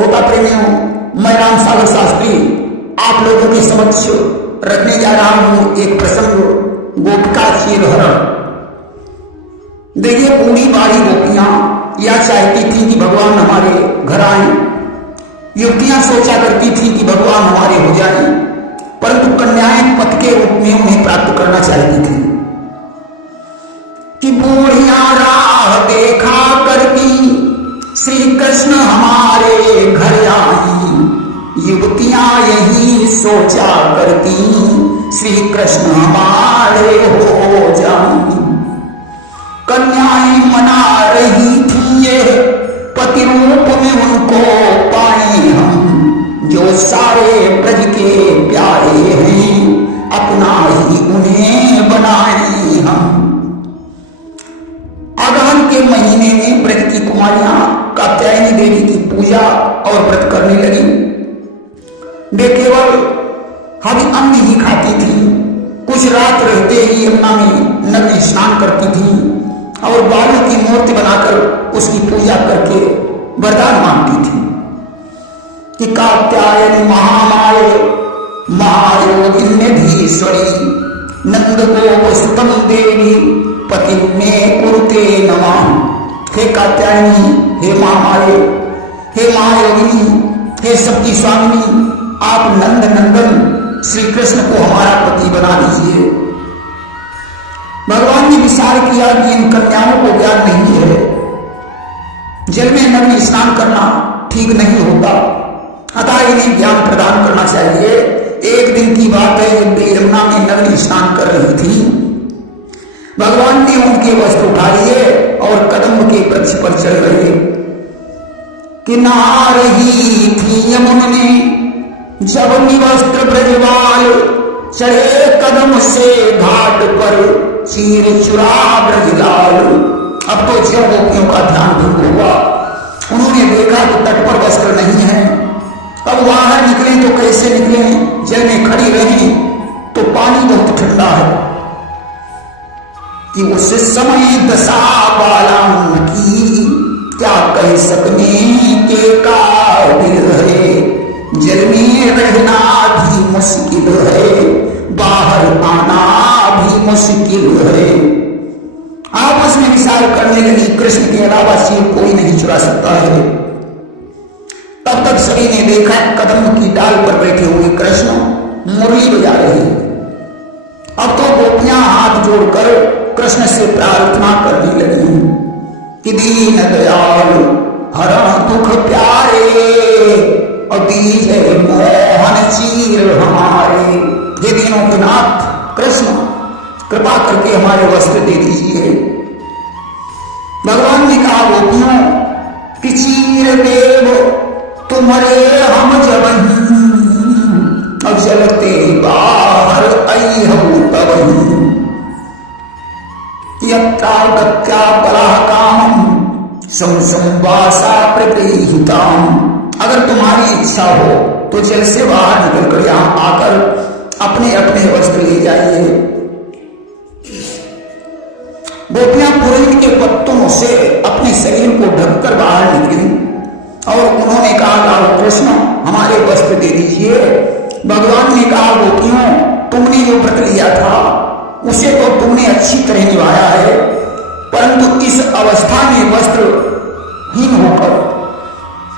श्रोता प्रेमियों, मैं राम सागर शास्त्री आप लोगों के समक्ष रखने जा रहा हूं एक प्रसंग, गोपिका चीरहरण। देखिए, बूढ़ी बारी गोपियां यह चाहती थी कि भगवान हमारे घर आए। युवतियां सोचा करती थी कि भगवान हमारे हो जाए, परंतु कन्याएं पति के रूप में उन्हें प्राप्त करना चाहती थी। कि बूढ़ियां राह देखा करती, श्री कृष्ण हमारे घर आई। युवतियां यही सोचा करती, श्री कृष्ण हमारे हो जाए। कन्याएं मना रही थी ये, पति रूप में उनको पाए हम। जो सारे ब्रज के प्यारे हैं, अपना ही उन्हें बनाए हम। अगहन के महीने में ब्रज की कुमारियां कात्यायनी देवी की पूजा और व्रत करने लगी। वे केवल हरि अन्न ही खाती थी। कुछ रात रहते ही यमुना में नग्न स्नान करती थी और बालू की मूर्ति बनाकर उसकी पूजा करके वरदान मांगती थी कि कात्यायनी महामाये महायोगिन्यधीश्वरी, नंद को सुतम देवी, पति में कुरुते नमः। हे कात्यायनी, हे महामाये, हे महायोगिनी, हे सबकी स्वामिनी, आप नंद नंदन श्री कृष्ण को हमारा पति बना दीजिए। भगवान ने विचार किया कि इन कन्याओं को ज्ञान नहीं है, जल में नग्न स्नान करना ठीक नहीं होता, अतः इन्हें ज्ञान प्रदान करना चाहिए। एक दिन की बात है, जब वे यमुना में नग्न स्नान कर रही थी, भगवान ने उनके वस्त्र उठा लिए और कदम के वृक्ष पर चढ़ गए। कि नहा रही थी यमुना में जब निवस्त्र ब्रजवाल, चढ़े कदम से घाट पर चीर चुरा ब्रजलाल। अब तो जब गोपियों का ध्यान भंग हुआ, उन्होंने देखा कि तट पर वस्त्र नहीं है। अब बाहर निकले तो कैसे निकले, जल में खड़ी रही तो पानी बहुत ठंडा है। कि उस समय दशा बालाओं की, क्या कह सकने के काबिल है। जल में रहना भी मुश्किल है, बाहर आना भी मुश्किल है। आपस में विचार करने लगी, कृष्ण के अलावा शिव कोई नहीं चुरा सकता है। तब तक सभी ने देखा कदम की डाल पर बैठे हुए कृष्ण मुरली बजा रहे हैं। अब तो गोपियां हाथ जोड़कर कृष्ण से प्रार्थना करने लगी कि दीन दयाल हरण दुख प्यारे, और दीजे मोहन चीर हमारे। ये दीनों के नाथ कृष्ण, कृपा करके हमारे वस्त्र दे दीजिए। भगवान ने कहा, गोपियों कि चीर देव तुम्हारे हम जबही, अब चलते बाहर आई हो तबही। यत्रा बलाह काम संवासा प्रतिहिताम। अगर तुम्हारी इच्छा हो तो जल से बाहर निकलकर यहां आकर अपने अपने वस्त्र ले जाइए। गोपियां पुरोहित के पत्तों से अपने शरीर को ढककर बाहर निकली और उन्होंने कहा, कृष्ण हमारे वस्त्र दे दीजिए। भगवान ने कहा, गोपियों तुमने जो व्रत लिया था उसे तो तुमने अच्छी तरह निभाया है, परंतु इस अवस्था में वस्त्रहीन होकर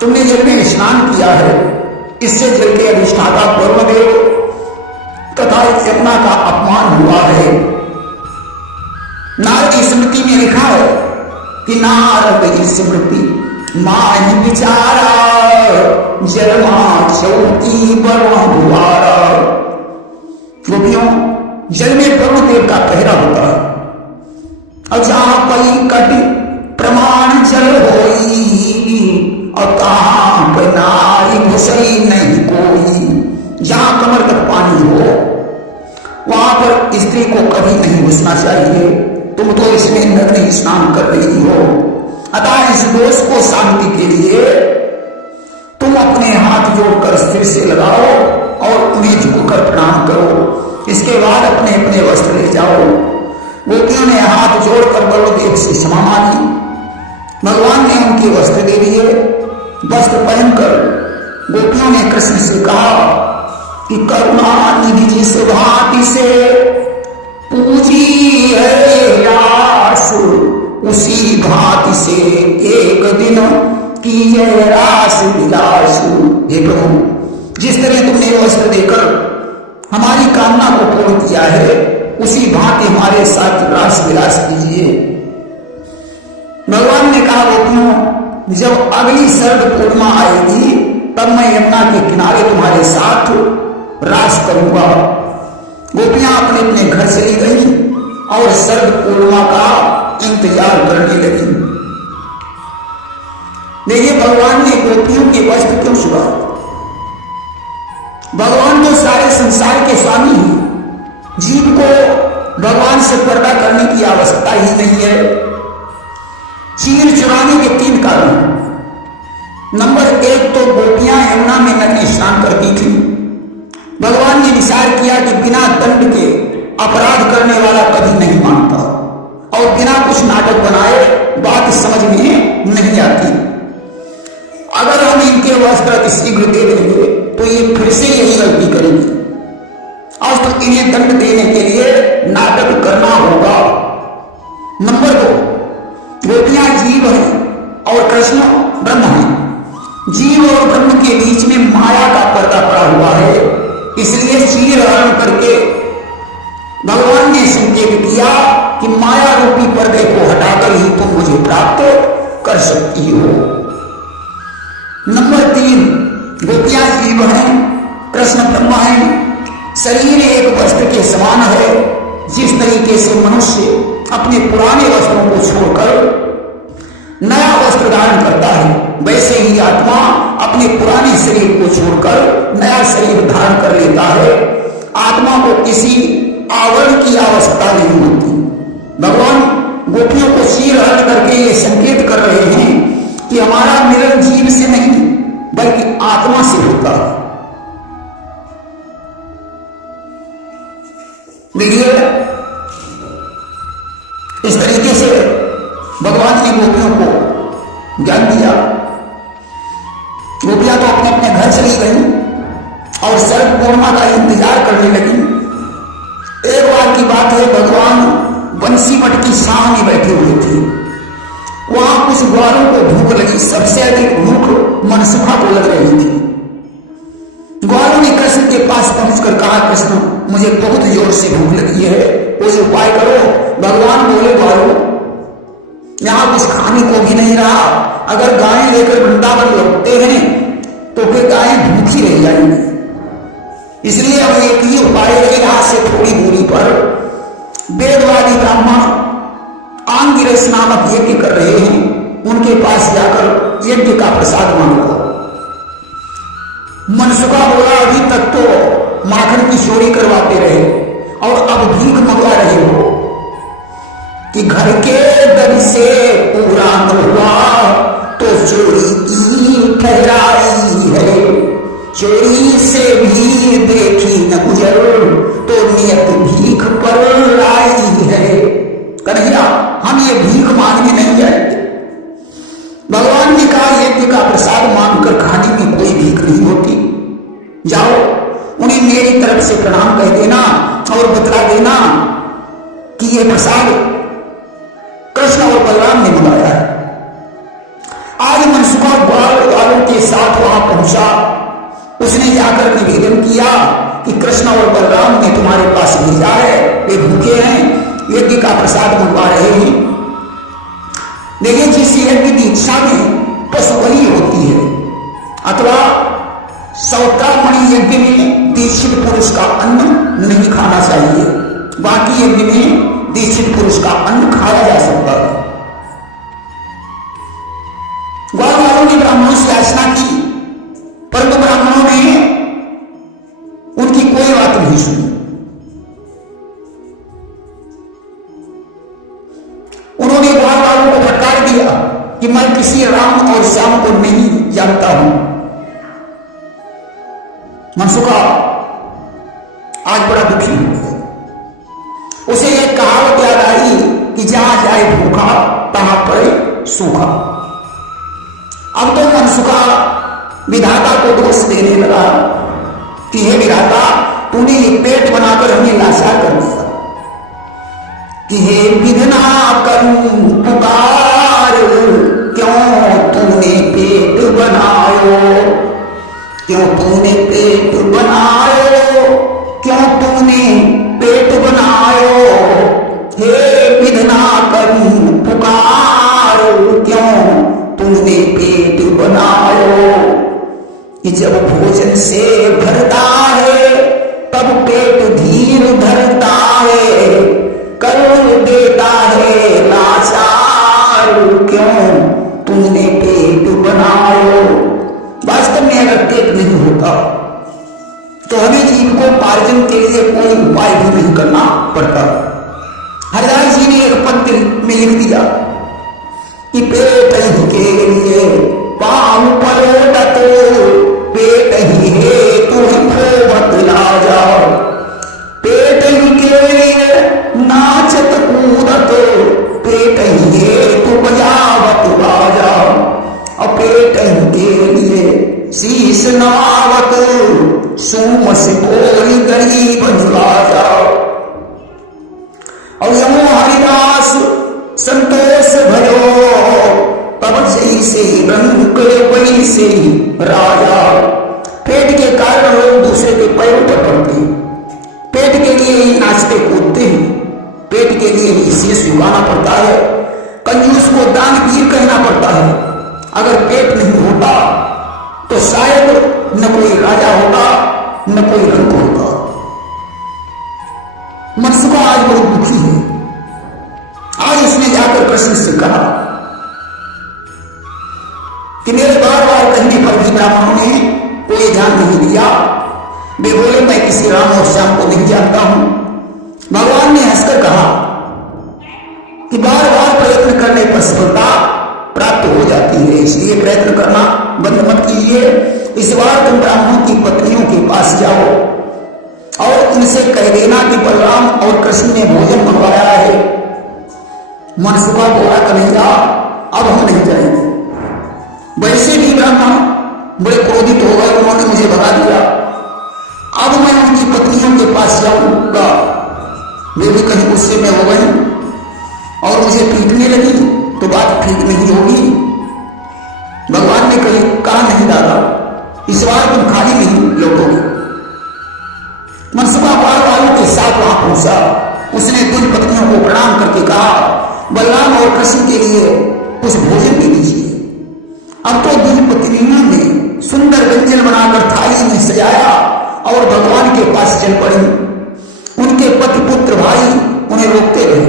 तुमने जल में स्नान किया है। इससे जल के अधिष्ठाता वरुणदेव तथा यमुना का अपमान हुआ है। नारद स्मृति में लिखा है कि नारद स्मृति माही विचारा, जलमा चौकी वरुण द्वारा। गोपियों, जल में वरुण देव का पहरा होता है। और जहां पई कट प्रमाण जल होई, और कहां पे नारी घुसई नहीं कोई। जहां कमर तक पानी हो वहां पर स्त्री को कभी नहीं घुसना चाहिए। तुम तो इसमें नग्न स्नान कर रही हो, अतः इस दोष को शांति के लिए तुम अपने हाथ जोड़कर सिर से लगाओ और उन्हें झुककर प्रणाम करो। इसके बाद अपने अपने वस्त्र ले जाओ। गोपियों ने हाथ जोड़कर बलदेव से क्षमा मांगी। भगवान ने उनके वस्त्र दे दिए। वस्त्र पहनकर गोपियों ने कृष्ण से कहा कि करुणा निधि जिस भांति से पूजी है रास, उसी भांति से एक दिन की है रास विलास। हे प्रभु, जिस तरह तुमने वस्त्र देकर हमारी कामना को पूर्ण किया है, उसी भांति हमारे साथ रास विलास कीजिए। भगवान ने कहा, गोपियों, जब अगली शरद पूर्णिमा आएगी तब मैं यमुना के किनारे तुम्हारे साथ रास करूंगा। गोपियां अपने अपने घर चली गई और शरद पूर्णिमा का इंतजार करने लगी। देखिए, भगवान ने गोपियों के वस्त्र क्यों छुआ? भगवान तो सारे संसार के स्वामी हैं। जीव को भगवान से पर्दा करने की आवश्यकता ही नहीं है। चीर चुराने के 3 कारण। नंबर 1 तो गोपियां यमुना में नग्न स्नान करती थी। भगवान ने विचार किया कि बिना दंड के अपराध करने वाला कभी नहीं मानता, और बिना कुछ नाटक बनाए बात समझ में नहीं आती। अगर हम इनके वस्त्र शीघ्र दे देंगे तो ये फिर से यही गलती करेंगे। आज तो इन्हें दंड देने के लिए नाटक करना होगा। नंबर 2, गोपियां जीव हैं और कृष्ण ब्रह्म हैं। जीव और ब्रह्म के बीच में माया का पर्दा पड़ा हुआ है, इसलिए चीर हरण करके भगवान ने संकेत किया कि माया रूपी पर्दे को हटाकर ही तुम मुझे प्राप्त कर सकती हो। नंबर 3, गोपियां जीव हैं, कृष्ण ब्रह्म हैं। शरीर एक वस्त्र के समान है। जिस तरीके से मनुष्य अपने पुराने वस्त्रों को छोड़कर नया वस्त्र धारण करता है, वैसे ही आत्मा अपने पुराने शरीर को छोड़कर नया शरीर धारण कर लेता है। आत्मा को किसी आवरण की आवश्यकता नहीं होती। भगवान गोपियों को चीर हरण करके ये संकेत कर रहे हैं कि हमारा मिलन जीव से नहीं बल्कि आत्मा से होता है। देखिए, इस तरीके से भगवान ने गोपियों को ज्ञान दिया। गोपियां तो अपने अपने घर चली गई और शरद पूर्णिमा का इंतजार करने लगी। एक बार की बात है, भगवान बंसी मठ की छांव में बैठे हुए थे। वहां कुछ ग्वालों को भूख लगी। सबसे अधिक भूख मनसुखा को लग रही थी। ग्वालों ने कृष्ण के पास पहुंचकर कहा, कृष्ण, मुझे बहुत जोर से भूख लगी है, कोई उपाय करो। भगवान बोले, ग्वालों, यहां कुछ खाने को भी नहीं रहा। अगर गायें लेकर वृंदावन लौटते हैं तो फिर गायें भूखी रह जाएंगी। इसलिए हम एक ही उपाय है, यहां से थोड़ी दूरी पर वेदवादी ब्राह्मण आंगिरस नामक यज्ञ कर रहे हैं, उनके पास जाकर यज्ञ का प्रसाद मांगो। मनसुखा बोला, अभी तक तो माखन की चोरी करवाते रहे और अब भीख मंगवा रहे हो कि घर के दर से पूरा न हुआ तो चोरी की ठहराई है। चोरी से भी देखी न गुजर तो नियत भीख पर आई है। कन्हैया, हम ये भीख मांगने नहीं जाएंगे। भगवान ने कहा, यज्ञ का प्रसाद मांगकर खाने में कोई भीख नहीं होती। जाओ, उन्हें मेरी तरफ से प्रणाम कह देना और बतला देना कि यह प्रसाद कृष्ण और बलराम ने मंगाया है। आज मनसुखा ग्वाल वालों के साथ वहां पहुंचा। उसने जाकर निवेदन किया कि कृष्ण और बलराम ने तुम्हारे पास भेजा है, वे भूखे हैं, यज्ञ का प्रसाद मंगवा रहे हैं। देखिए, जिस यज्ञ दीक्षा में पशु बलि होती है अथवा सौत्रामणि यज्ञ में दीक्षित पुरुष का अन्न नहीं खाना चाहिए। बाकी यज्ञ में दीक्षित पुरुष का अन्न खाया जा सकता है। ग्वाल वालों ने ब्राह्मणों से याचना की, परंतु ब्राह्मणों ने उनकी कोई बात नहीं सुनी। उन्होंने ग्वाल वालों को फटकार दिया कि मैं किसी राम और श्याम को नहीं जानता हूं। मनसुखा आज बड़ा दुखी हो गया। उसे एक कहावत याद आई कि जहां जाए भूखा तहां पड़े सूखा। अब तो मनसुखा विधाता को दोष देने लगा कि हे विधाता, तूने ये पेट बनाकर हमें लाचार कर दिया, कि हे विधना करूं पुकार, क्यों तूने पेट बनायो, क्यों तूने पेट बनायो, क्यों तूने पेट बनायो, हे विधना करूं पुकार, क्यों तूने पेट बनायो। कि जब भोजन से भरता है तब पेट धीर धरता है, कर देता है लाचार, क्यों तुमने पेट बनायो। वास्तव में अगर पेट नहीं होता तो हमें जीव को पार्जन के लिए कोई उपाय भी नहीं करना पड़ता। हरिदास जी ने एक पंक्ति में लिख दिया कि पेट ही के लिए पाँव पलोटत, पेट ही है तू ही खोवत लाजा, पेट ही के लिए नाचत कूदत, पेट ही है तू बजावत बाजा, और पेट ही के लिए शीश नवावत, सुमस बोली गरीब राजा। और यमो हरिदास संतोष भयो, तब से रंग वही से राजा। पेट के कारण लोग दूसरे के पैरों पर पड़ते हैं, पेट के लिए ही नाचते कूदते हैं, पेट के लिए ही शीश झुकाना पड़ता है, कंजूस को दानवीर कहना पड़ता है। अगर पेट नहीं होता तो शायद न कोई राजा होता न कोई रंग होता। मनसुबा आज बहुत दुखी है। आज उसने जाकर कृष्ण से कहा कि मेरे बार बार कहने पर भी ब्राह्मणों ने कोई ध्यान नहीं दिया। वे बोले मैं किसी राम और श्याम को नहीं जानता हूं। भगवान ने हंसकर कहा कि बार बार प्रयत्न करने पर सफलता प्राप्त हो जाती है, इसलिए प्रयत्न करना बंद मत कीजिए। इस बार तुम ब्राह्मणों की पत्नियों के पास जाओ और उनसे कह देना कि बलराम और कृष्ण ने भोजन मंगवाया है। मनसुबा बोला कन्हैया अब हम नहीं जाएंगे। वैसे भी ब्राह्मण बड़े क्रोधित हो गए, उन्होंने मुझे भगा दिया। अब मैं उनकी पत्नियों के पास जाऊंगा, वे भी कहीं गुस्से में हो गई और मुझे पीटने लगी तो बात ठीक नहीं होगी। भगवान ने कहा नहीं दादा, इस बार तुम खाली नहीं लौटोगे। मनसुबा वालों के साथ वहां पहुंचा। उसने दुल पत्नियों को प्रणाम करके कहा बलराम और कृष्ण के लिए कुछ भोजन दे दीजिए। अब तो दुल पत्नियों ने सुंदर व्यंजन बनाकर थाली में सजाया और भगवान के पास चल पड़ी। उनके पति पुत्र भाई उन्हें रोकते रहे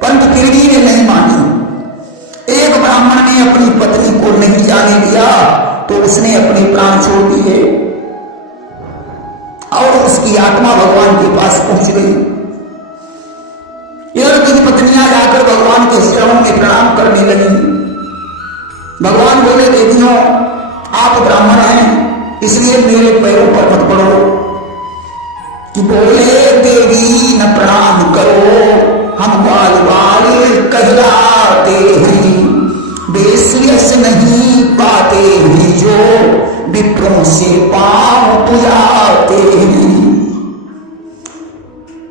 परंतु फिर भी वे नहीं मानी। एक ब्राह्मण ने अपनी पत्नी को नहीं जाने दिया तो उसने अपने प्राण छोड़ दिए और उसकी आत्मा भगवान के पास पहुंच गई। यह तीन पत्नियां जाकर भगवान के चरणों में प्रणाम करने लगी। भगवान बोले देवियों आप ब्राह्मण हैं इसलिए मेरे पैरों पर मत पड़ो। कि बोले देवी न प्रणाम करो हम बाल बाल कहलाते हैं, बेसियस नहीं पाते हैं जो विप्रों से पांव पुजाते हैं।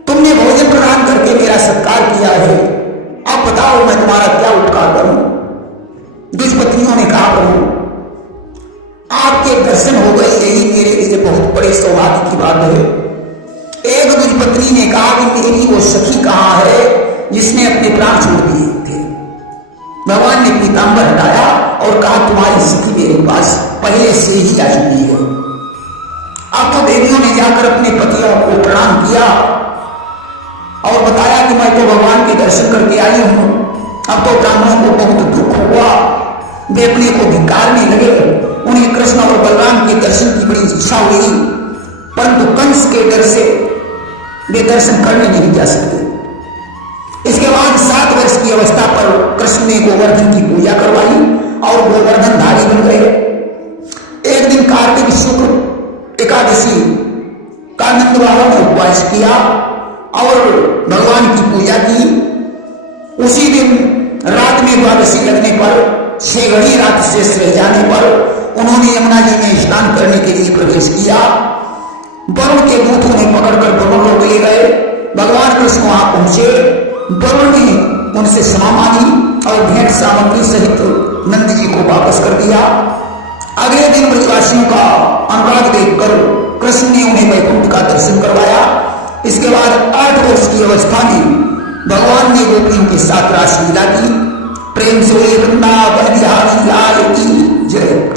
तुमने भोजन प्रदान करके मेरा सत्कार किया है, अब बताओ मैं तुम्हारा क्या उपकार करूं। दुष्पत्नियों ने कहा प्रभु आपके दर्शन हो गए यही मेरे लिए बहुत बड़े सौभाग्य की बात है। एक दुष्पत्नी ने कहा कि मेरी वो सखी कहां है जिसने अपने प्राण छोड़ दिए थे। भगवान ने पीतांबर हटाया और कहा तुम्हारी सखी मेरे पास पहले से ही आ चुकी है। अब तो देवियों ने जाकर अपने पतियों को प्रणाम किया और बताया कि मैं तो भगवान के दर्शन करके आई हूं। अब तो ब्राह्मणों को बहुत दुख हुआ, वे अपने को धिक्कारने लगे। उन्हें कृष्ण और बलराम के दर्शन की बड़ी इच्छा हुई परंतु कंस के डर से वे दर्शन करने नहीं जा सकते। इसके बाद 7 वर्ष की अवस्था पर कृष्ण ने गोवर्धन की पूजा करवाई और गोवर्धन धारी बन गए। एक दिन कार्तिक शुक्ल एकादशी का नंद बाबा ने उपवास किया और भगवान की पूजा की। उसी दिन रात में द्वादशी लगने पर 6 घड़ी रात शेष रह जाने पर उन्होंने यमुना जी स्नान करने के लिए प्रवेश किया। वरुण के दूतों ने पकड़कर वरुण लोग ले गए। भगवान कृष्ण वहां पहुंचे। वरुण ने उनसे क्षमा मांगी और भेंट सामग्री सहित नंद जी को वापस कर दिया। अगले दिन ब्रजवासियों का अनुराग देखकर कृष्ण ने उन्हें वैकुंठ का दर्शन करवाया। इसके बाद 8 वर्ष की अवस्था में भगवान ने गोपियों के साथ रासलीला की। प्रेम से वृंदावन बिहारी लाल की जय।